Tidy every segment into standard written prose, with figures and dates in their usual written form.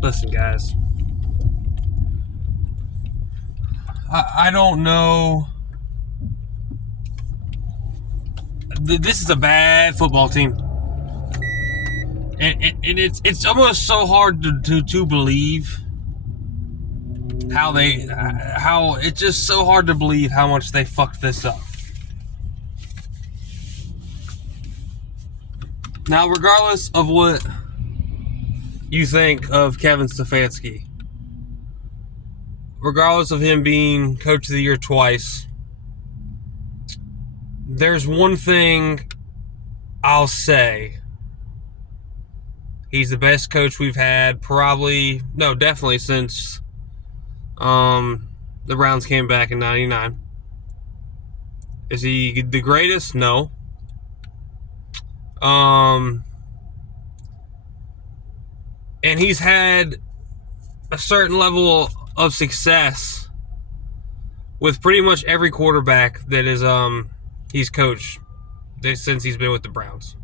Listen, guys. I don't know. This is a bad football team. And it's almost so hard to believe how it's just so hard to believe how much they fucked this up. Now, regardless of what you think of Kevin Stefanski, regardless of him being Coach of the Year twice, there's one thing I'll say. He's the best coach we've had definitely since the Browns came back in 99. Is he the greatest? No. And he's had a certain level of success with pretty much every quarterback that is he's coached since he's been with the Browns.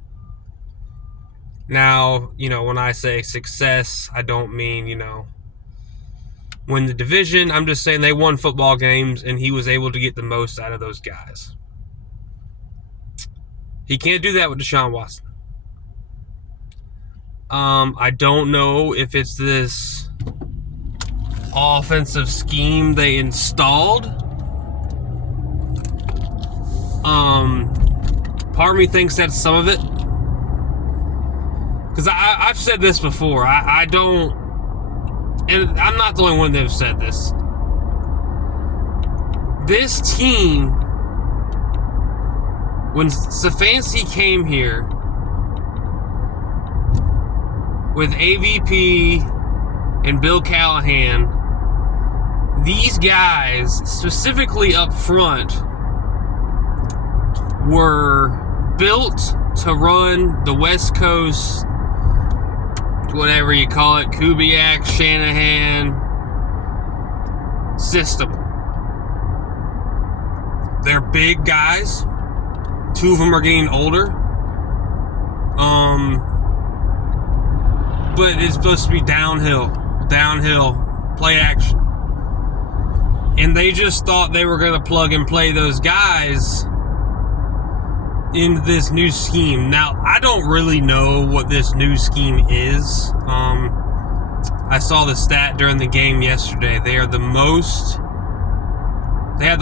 Now, when I say success, I don't mean, win the division. I'm just saying they won football games, and he was able to get the most out of those guys. He can't do that with Deshaun Watson. I don't know if it's this offensive scheme they installed. Part of me thinks that's some of it. Because I've said this before. I don't... And I'm not the only one that have said this. This team, when Stefanski came here with AVP and Bill Callahan, these guys, specifically up front, were built to run the West Coast, whatever you call it, Kubiak, Shanahan system. They're big guys. Two of them are getting older. But it's supposed to be downhill, play action. And they just thought they were going to plug and play those guys into this new scheme. Now, I don't really know what this new scheme is. I saw the stat during the game yesterday. They have the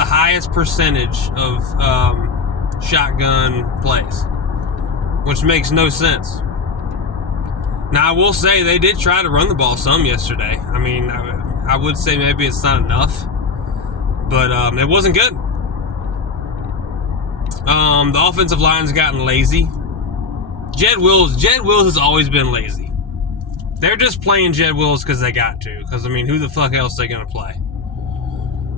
highest percentage of shotgun plays, which makes no sense. Now, I will say they did try to run the ball some yesterday. I mean, I would say maybe it's not enough, but it wasn't good. The offensive line's gotten lazy. Jed Wills has always been lazy. They're just playing Jed Wills because they got to. Because, who the fuck else are they going to play?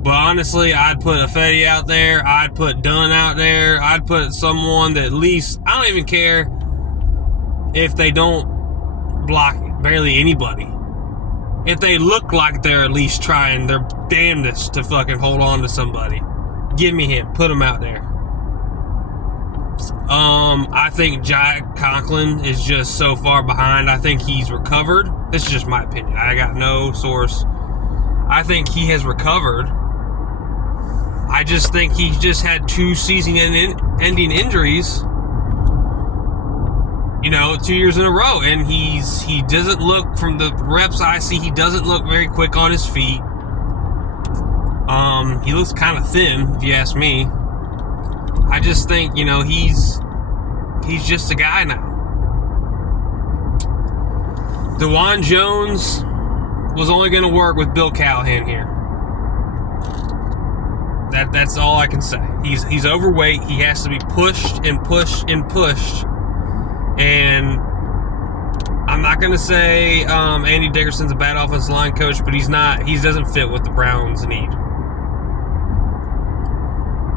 But honestly, I'd put Affetti out there. I'd put Dunn out there. I'd put someone that at least, I don't even care if they don't block barely anybody. If they look like they're at least trying their damnedest to fucking hold on to somebody, give me him. Put him out there. I think Jack Conklin is just so far behind. I think he's recovered. This is just my opinion. I got no source. I think he has recovered. I just think he's just had two season-ending injuries, 2 years in a row. And he doesn't look, from the reps I see, he doesn't look very quick on his feet. He looks kind of thin, if you ask me. I just think, he's just a guy now. DeJuan Jones was only going to work with Bill Callahan here. That's all I can say. He's overweight. He has to be pushed and pushed and pushed. And I'm not going to say Andy Dickerson's a bad offensive line coach, but he's not. He doesn't fit what the Browns need.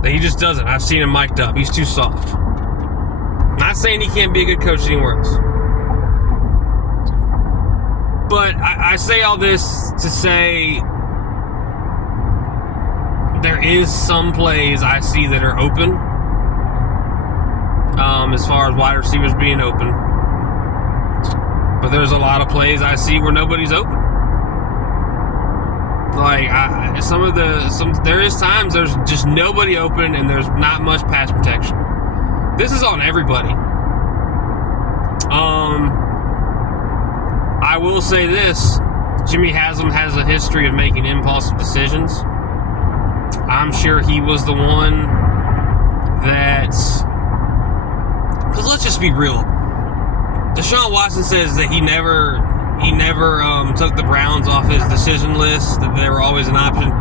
He just doesn't. I've seen him mic'd up. He's too soft. Not saying he can't be a good coach anywhere else. But I say all this to say there is some plays I see that are open. As far as wide receivers being open. But there's a lot of plays I see where nobody's open. Like, there is times there's just nobody open and there's not much pass protection. This is on everybody. I will say this. Jimmy Haslam has a history of making impulsive decisions. I'm sure he was the one that's... Because let's just be real. Deshaun Watson says that he never took the Browns off his decision list, that they were always an option.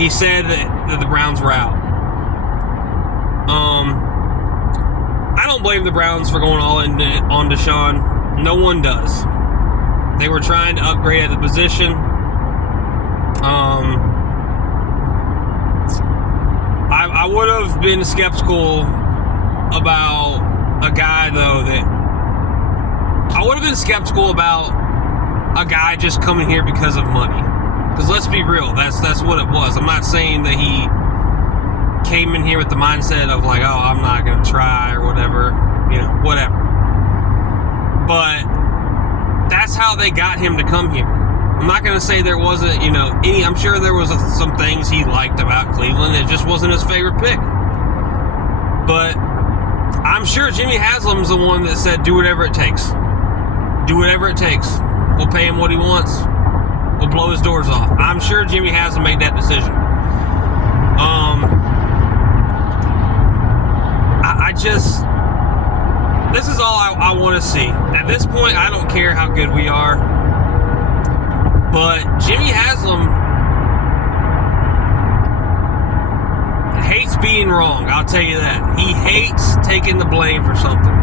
He said that the Browns were out. I don't blame the Browns for going all in on Deshaun. No one does. They were trying to upgrade at the position. I would have been skeptical about a guy, though, I would have been skeptical about a guy just coming here because of money. Because let's be real, that's what it was. I'm not saying that he came in here with the mindset of like, oh, I'm not going to try or whatever, whatever. But that's how they got him to come here. I'm not going to say there wasn't, any, I'm sure there was some things he liked about Cleveland. It just wasn't his favorite pick. But I'm sure Jimmy Haslam's the one that said, do whatever it takes. Do whatever it takes. We'll pay him what he wants. We'll blow his doors off. I'm sure Jimmy Haslam made that decision. This is all I want to see. At this point, I don't care how good we are. But Jimmy Haslam hates being wrong. I'll tell you that. He hates taking the blame for something.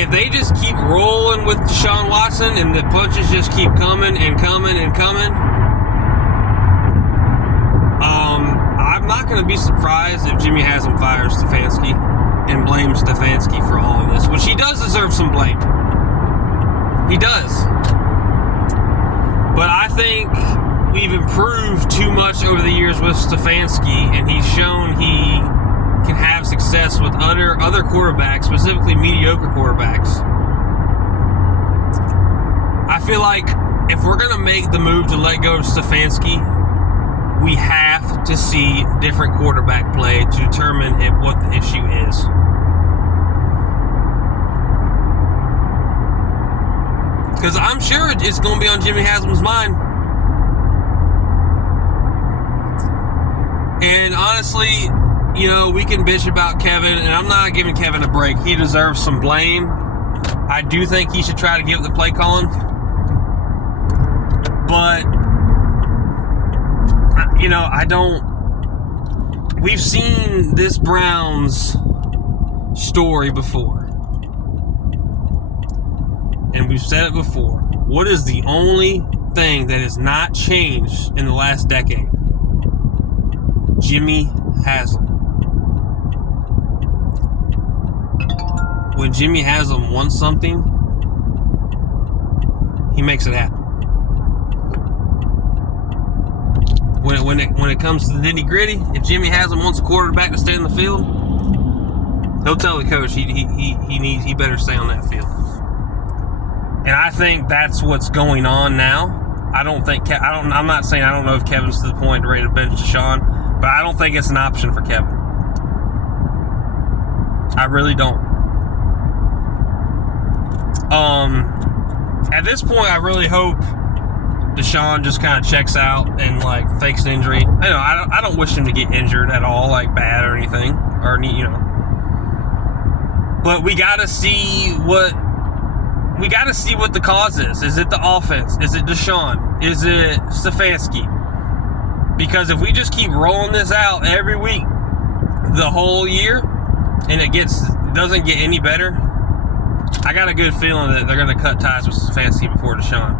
If they just keep rolling with Deshaun Watson and the punches just keep coming and coming and coming, I'm not going to be surprised if Jimmy Haslam fires Stefanski and blames Stefanski for all of this, which he does deserve some blame. He does. But I think we've improved too much over the years with Stefanski, and he's shown he can have success with other quarterbacks, specifically mediocre quarterbacks. I feel like if we're going to make the move to let go of Stefanski, we have to see different quarterback play to determine what the issue is. Because I'm sure it's going to be on Jimmy Haslam's mind. And honestly, we can bitch about Kevin, and I'm not giving Kevin a break. He deserves some blame. I do think he should try to give the play calling. But, I don't... We've seen this Browns story before. And we've said it before. What is the only thing that has not changed in the last decade? Jimmy Haslam. When Jimmy Haslam wants something, he makes it happen. When it comes to the nitty gritty, if Jimmy Haslam wants a quarterback to stay in the field, he'll tell the coach he better stay on that field. And I think that's what's going on now. I'm not saying I don't know if Kevin's to the point ready to bench Deshaun, but I don't think it's an option for Kevin. I really don't. At this point, I really hope Deshaun just kind of checks out and fakes an injury. I don't wish him to get injured at all, bad or anything, But we got to see what the cause is. Is it the offense? Is it Deshaun? Is it Stefanski? Because if we just keep rolling this out every week, the whole year, and it doesn't get any better, I got a good feeling that they're going to cut ties with Stefanski before Deshaun.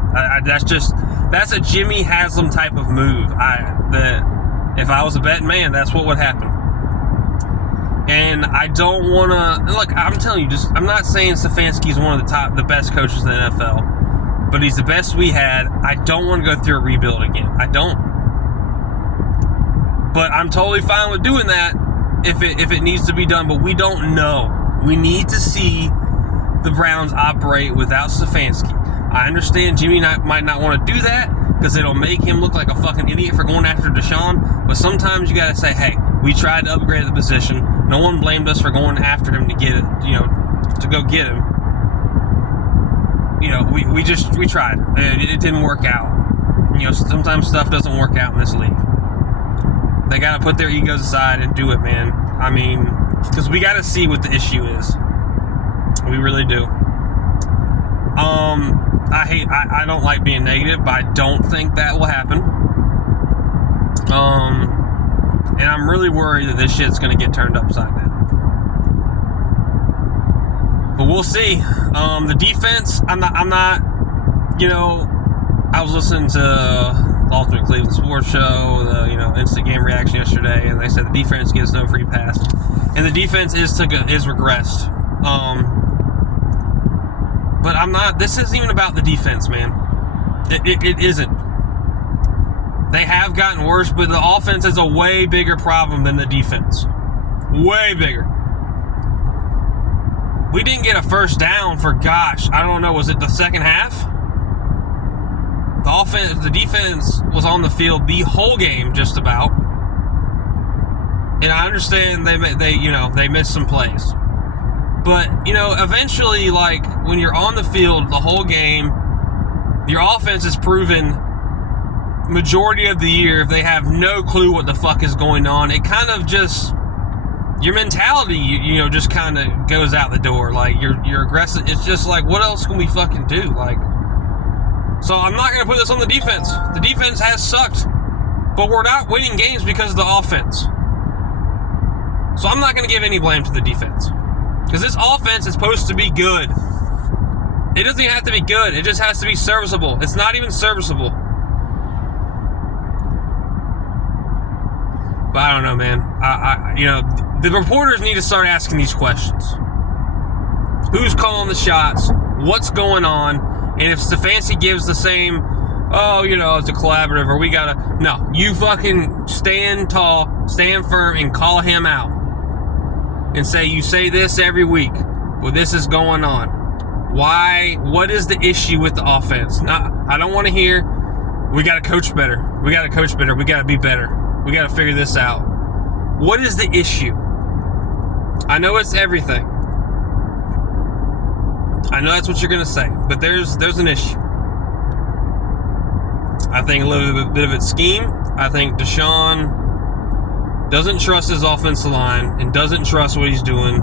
That's a Jimmy Haslam type of move. If I was a betting man, that's what would happen. And I don't want to... Look, I'm telling you, I'm not saying Stefanski's one of the best coaches in the NFL, but he's the best we had. I don't want to go through a rebuild again. I don't. But I'm totally fine with doing that if it needs to be done, but we don't know. We need to see the Browns operate without Stefanski. I understand Jimmy might not want to do that because it'll make him look like a fucking idiot for going after Deshaun. But sometimes you got to say, hey, we tried to upgrade the position. No one blamed us for going after him to get it, to go get him. We tried. It didn't work out. Sometimes stuff doesn't work out in this league. They got to put their egos aside and do it, man. I mean, because we got to see what the issue is. We really do. I don't like being negative, but I don't think that will happen. And I'm really worried that this shit's going to get turned upside down. But we'll see. The defense, I'm not, I was listening to the Ultimate Cleveland Sports Show, the, instant game reaction yesterday, and they said the defense gets no free pass. And the defense is regressed. But this isn't even about the defense, man. It isn't. They have gotten worse, but the offense is a way bigger problem than the defense. Way bigger. We didn't get a first down for, I don't know, was it the second half? The defense was on the field the whole game, just about. And I understand they missed some plays. But, eventually, when you're on the field the whole game, your offense is proven majority of the year, if they have no clue what the fuck is going on, it kind of just, your mentality, just kind of goes out the door. You're aggressive. It's just what else can we fucking do? So I'm not going to put this on the defense. The defense has sucked, but we're not winning games because of the offense. So I'm not going to give any blame to the defense. Because this offense is supposed to be good. It doesn't even have to be good. It just has to be serviceable. It's not even serviceable. But I don't know, man. The reporters need to start asking these questions. Who's calling the shots? What's going on? And if Stefanksi gives the same, it's a collaborative, or we gotta... No, you fucking stand tall, stand firm, and call him out. And say, you say this every week. Well, this is going on. Why? What is the issue with the offense? I don't want to hear, we got to coach better. We got to coach better. We got to be better. We got to figure this out. What is the issue? I know it's everything. I know that's what you're going to say. But there's an issue. I think a little bit of it's scheme. I think Deshaun doesn't trust his offensive line and doesn't trust what he's doing.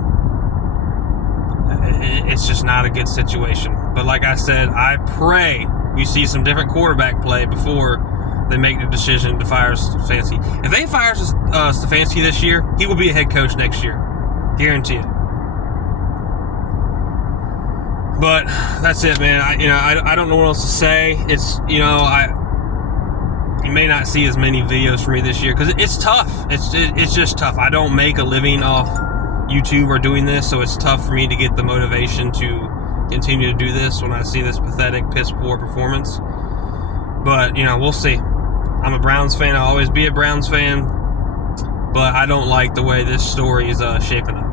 It's just not a good situation. But like I said, I pray we see some different quarterback play before they make the decision to fire Stefanski. If they fire Stefanski this year, he will be a head coach next year. Guarantee it. But that's it, man. I don't know what else to say. It's, you may not see as many videos from me this year because it's tough. It's just tough. I don't make a living off YouTube or doing this, so it's tough for me to get the motivation to continue to do this when I see this pathetic, piss-poor performance. But, we'll see. I'm a Browns fan. I'll always be a Browns fan. But I don't like the way this story is shaping up.